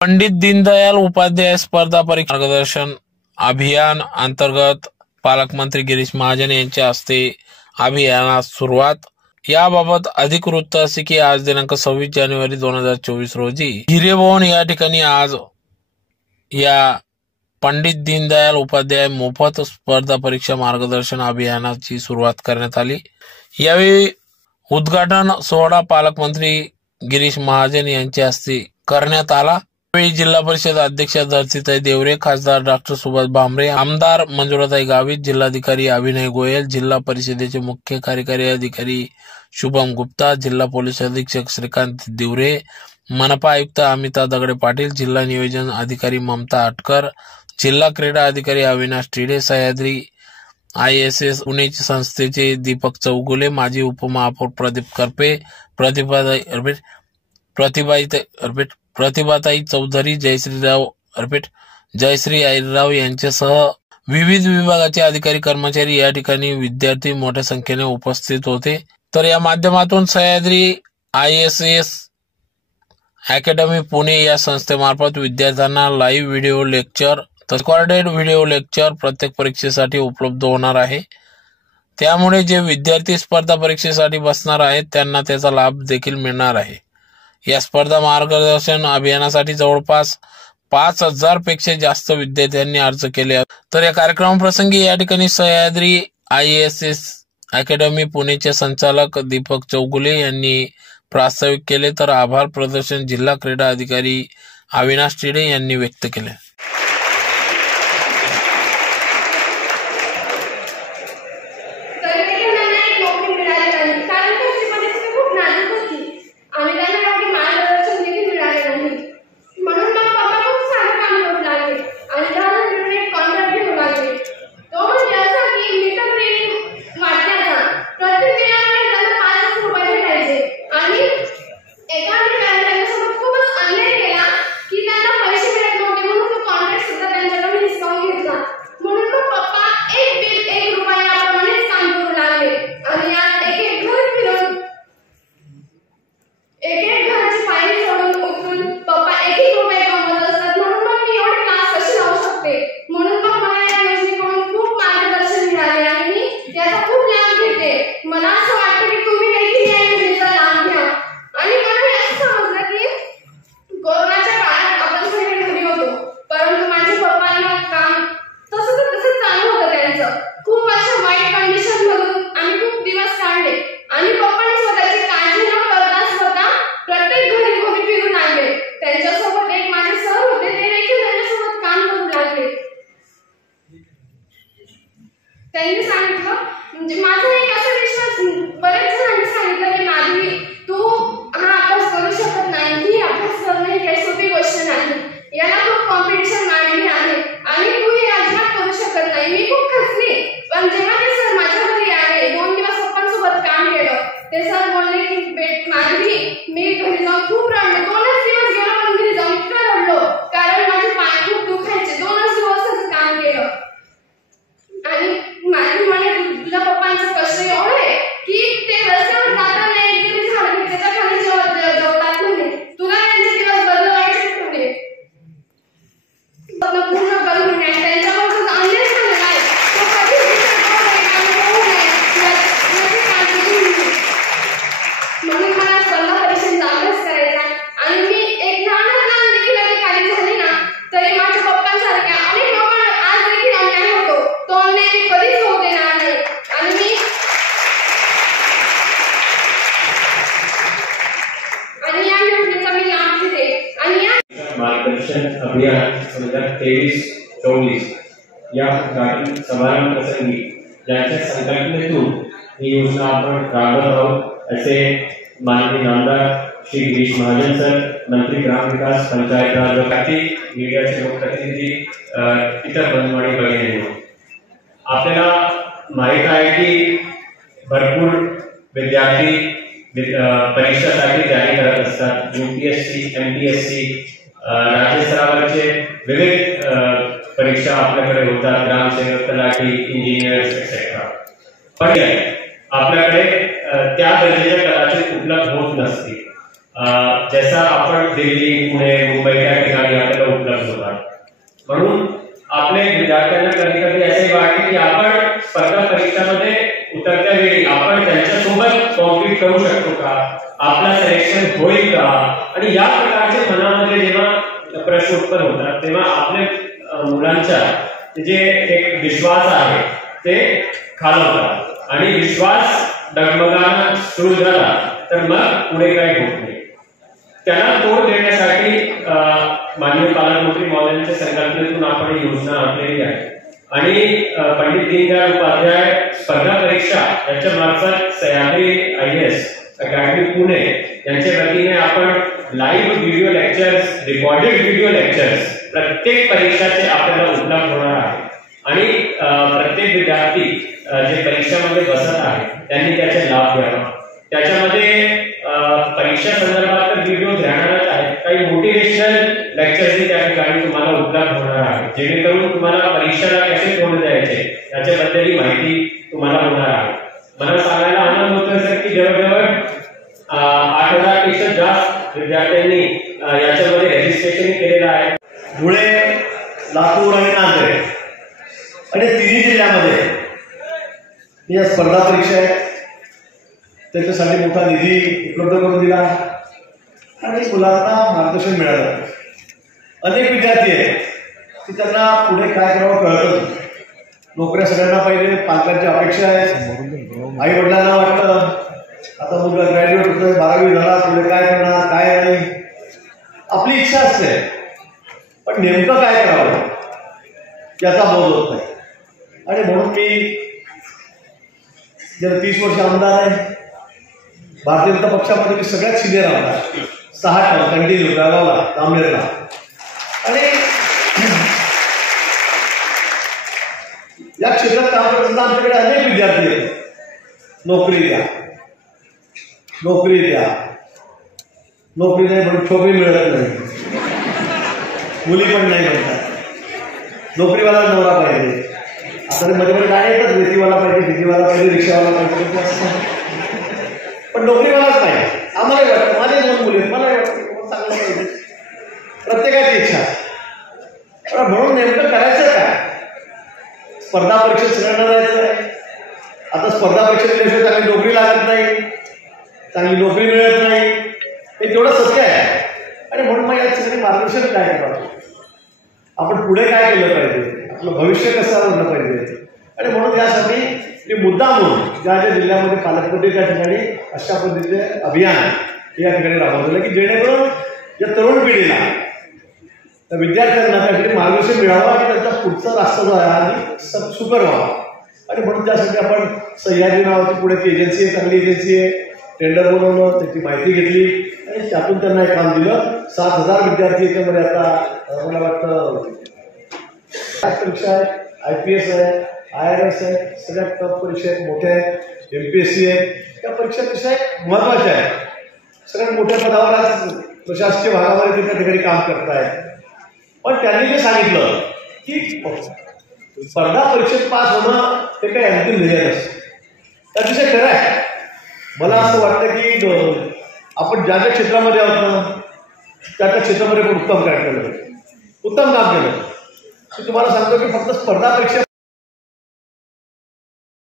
पंडित दीनदयाल उपाध्याय स्पर्धा परीक्षा मार्गदर्शन अभियान अंतर्गत पालकमंत्री गिरीश महाजन यांच्या हस्ते अभियानास सुरुवात. याबाबत अधिक वृत्त असे की आज दिनांक सव्वीस जानेवारी दोन हजार चोवीस रोजी. हिरेभवन या ठिकाणी आज या पंडित दीनदयाल उपाध्याय मोफत स्पर्धा परीक्षा मार्गदर्शन अभियानाची सुरुवात करण्यात आली. यावेळी उद्घाटन सोहळा पालकमंत्री गिरीश महाजन यांच्या हस्ते करण्यात आला. यावेळी जिल्हा परिषद अध्यक्षा दर्शिताई देवरे खासदार डॉक्टर सुभाष भामरे आमदार मंजुळाताई गावित जिल्हाधिकारी अभिनय गोयल जिल्हा परिषदेचे मुख्य कार्यकारी अधिकारी शुभम गुप्ता जिल्हा पोलीस अधीक्षक श्रीकांत दिवरे मनपा आयुक्त अमिता दगडे पाटील जिल्हा नियोजन अधिकारी ममता अटकर जिल्हा क्रीडा अधिकारी Avinash Tide Sahyadri I S S Pune संस्थेचे दीपक चौगुले माजी उपमहापौर प्रदीप करपे प्रतिभाताई अर्पेट प्रतिभाई प्रतिभाताई चौधरी जयश्रीराव अर्पेट जयश्री आईराव यांच्यासह विविध विभागाचे अधिकारी कर्मचारी या ठिकाणी विद्यार्थी मोठ्या संख्येने उपस्थित होते. तर या माध्यमातून Sahyadri I S S academy Pune या संस्थेमार्फत विद्यार्थ्यांना live video lecture recorded video lecture प्रत्येक परीक्षेसाठी उपलब्ध होणार आहे. त्यामुळे जे विद्यार्थी स्पर्धा परीक्षेसाठी बसणार आहेत त्यांना त्याचा लाभ देखील मिळणार आहे. या स्पर्धा मार्गदर्शन अभियानासाठी जवळपास पाच हजारपेक्षा जास्त विद्यार्थ्यांनी अर्ज केले तर या कार्यक्रमाप्रसंगी या ठिकाणी Sahyadri I S S academy पुणेचे संचालक दीपक चौगुले यांनी प्रास्ताविक केले. तर आभार प्रदर्शन जिल्हा क्रीडा अधिकारी अविनाश टिडे यांनी व्यक्त केले तरी देखील त्यांना एक नोकरी मिळाली नाही कारण त्यांची परिस्थिती खूप नाजूक होती आणि त्यांना योग्य मार्गदर्शन देखील मिळाले नाही म्हणून मग पप्पा खूप सारं काम करू लागले आणि दहा मिळून एक कॉन्ट्रॅक्ट घेऊ लागले तो म्हणजे असा की मीटर रीडिंग वाटण्याचा प्रत्येक महिन्यामध्ये त्यांना पाच हजार रुपये भेटायचे आणि एका महिन्यात त्यांच्यासोबत खूपच अन्याय केला की त्यांना पैसे मिळत नव्हते म्हणून तो कॉन्ट्रॅक्ट सुद्धा त्यांच्याकडून हिसकावून घेतला म्हणून मग पप्पा एक बिल एक रुपयाप्रमाणेच काम करू लागले आणि आज एक एक घर फिरून एक एक घराची पायरी चढून उतरून पप्पा एक एक रुपये कमवत असतात म्हणून मग मी एवढे क्लास कशी लावू शकते म्हणून मग मला या योजनेकडून खूप मार्गदर्शन मिळाले आणि मी याचा खूप लाभ घेते मला असं वाटतं की तुम्ही देखील या योजनेचा लाभ घ्या आणि मला हे असं समजलं की कोरोनाच्या काळात आपण सगळे घरी होतो परंतु माझ्या पप्पांना काम तसं तर तसंच चालू होतं त्यांचं खूप अशा वाईट कंडिशन मधून आम्ही खूप दिवस काढले आणि पप्पांनी स्वतःची काळजी न करता स्वतः प्रत्येक घरी घरी फिरून आणले त्यांच्यासोबत एक माझे सर होते ते देखील त्यांच्यासोबत काम करू लागले त्यांनी सांगितलं म्हणजे माझं एक असं मार्गदर्शन अभियान दोन हज़ार तेवीस चोवीस या उद्घाटन समारंभ प्रसंगी ज्यांच्या संकल्पनेतून ही योजना आपण राबवत आहोत असे माननीय आमदार श्री गिरीश महाजन सर, मंत्री ग्रामविकास पंचायत राज व काही मीडियाचे लोकप्रतिनिधी इतर बंधुवाणी भगिनी आपल्याला माहीत आहे की भरपूर विद्यार्थी परीक्षासाठी तयारी करत असतात युपीएससी एमपीएससी राज्य स्तरावरचे विविध परीक्षा आपल्याकडे होतात ग्रामसेवक तलाठी इंजिनियर्स एक्सेट्रा पण आपल्याकडे त्या दर्जाच्या कदाचित उपलब्ध होत नसतील. जसा आपण दिल्ली पुणे मुंबई या ठिकाणी आपल्याला उपलब्ध होतात म्हणून आपले विद्यार्थ्यांना कधी कधी असे वाटते की आपण स्पर्धा परीक्षामध्ये उतरत्या वेळी आपण त्यांच्यासोबत कॉम्पिट करू शकतो का? आपला सिलेक्शन होईल का? आणि या प्रकारचे मनामध्ये जेव्हा प्रश्न उत्पन्न होतात तेव्हा आपल्या मुलांच्या जे एक विश्वास आहे ते खालवतात. आणि विश्वास डगमगाना सुरू झाला तर मग पुढे काही होत नाही. त्यांना तोड देण्यासाठी अं, माननीय पालकमंत्री महोदयांच्या संकल्पनेतून आपण ही योजना आखलेली आहे. आणि पंडित दीनदयाळ उपाध्याय स्पर्धा परीक्षा याच्या मार्फत Sahyadri I S academy Pune. यांच्या वतीने आपण live video lectures recorded video lectures प्रत्येक परीक्षाचे आपल्याला उपलब्ध होणार आहे. आणि प्रत्येक विद्यार्थी जे परीक्षामध्ये बसत आहे त्यांनी त्याचे लाभ घ्यावा. त्याच्यामध्ये परीक्षा संदर्भात तर व्हिडिओ राहणारच आहेत. काही मोटिवेशनल लेक्चर्स त्या ठिकाणी तुम्हाला उपलब्ध होणार आहे जेणेकरून तुम्हाला परीक्षेला कसे तोंड द्यायचे याच्याबद्दल माहिती या स्पर्धा परीक्षा आहेत त्याच्यासाठी मोठा निधी उपलब्ध करून दिला. आणि मुलांना मार्गदर्शन मिळालं. अनेक विद्यार्थी आहेत की त्यांना पुढे काय करावं कळत नोकऱ्या सगळ्यांना पाहिजे पालकांची अपेक्षा आहे. आई वडिलांना वाटतं आता मुलगा ग्रॅज्युएट होतोय बारावी झाला पुढे काय करणार काय नाही. आपली इच्छा असते पण नेमकं काय करावं? याचा बोध होत नाही. आणि म्हणून मी जर तीस वर्ष आमदार आहे. भारतीय जनता पक्षामध्ये मी सगळ्यात सिनियर आमदार. सहा टर्म कंटिन्यू बेळगावला तांबेरला आणि या क्षेत्रात काम करत असताना आमच्याकडे अनेक विद्यार्थी आहेत. नोकरी द्या. नोकरी द्या. नोकरी नाही म्हणून छोकरी मिळत नाही. मुली पण नाही म्हणतात. नोकरीवाला नवरा पाहिजे. आता मध्ये मध्ये काय येतात? रेतीवाला पाहिजे शेतीवाला पाहिजे रिक्षावाला पाहिजे. पण नोकरीवालाच नाही आम्हाला वाटतं. माझे दोन मुली मला वाटतं. चांगलं पाहिजे. प्रत्येकाची इच्छा. म्हणून नेमकं करायचं काय? स्पर्धा परीक्षेत सगळ्यांना जायचं आहे. आता स्पर्धा परीक्षेत गेल्याशिवाय चांगली नोकरी लागत नाही. चांगली नोकरी मिळत नाही. हे तेवढं सत्य आहे. आणि म्हणून मग यात सगळे मार्गदर्शन काय करावं आपण पुढे काय केलं पाहिजे? आपलं भविष्य कसं बनलं पाहिजे. आणि म्हणून यासाठी मी मुद्दा म्हणून ज्या ज्या जिल्ह्यामध्ये पालकमंत्री त्या ठिकाणी अशा पद्धतीचे अभियान या ठिकाणी राबवलेलं की जेणेकरून या तरुण पिढीला त्या विद्यार्थ्यांना त्यासाठी मार्गदर्शन मिळावं आणि त्यांचा पुढचा रास्ता जो आहे आणि स- सुकर व्हावा. आणि म्हणून त्यासाठी आपण सह्याद्री नावाची पुण्याची एजन्सी आहे चांगली एजन्सी आहे. टेंडर बनवलं त्याची माहिती घेतली आणि त्यातून त्यांना हे काम दिलं. सात हजार विद्यार्थी याच्यामध्ये आता मला वाटतं परीक्षा आहे I P S R S आहे सगळ्या टफ परीक्षा आहेत मोठ्या आहेत एम पी एस महत्वाच्या आहेत सगळ्यात मोठ्या पदावर आज प्रशासकीय भागामध्ये ते त्या ठिकाणी काम करतायत। पण त्यांनी जे सांगितलं की स्पर्धा परीक्षेत पास होणं हे काही अंतिम ध्येय नसतं. विषय खरं आहे. मला असं वाटतं की आपण ज्या ज्या क्षेत्रामध्ये आहोत ना, त्या त्या क्षेत्रामध्ये पण उत्तम काम केलं उत्तम काम केलं मी तुम्हाला सांगतो की फक्त स्पर्धा परीक्षा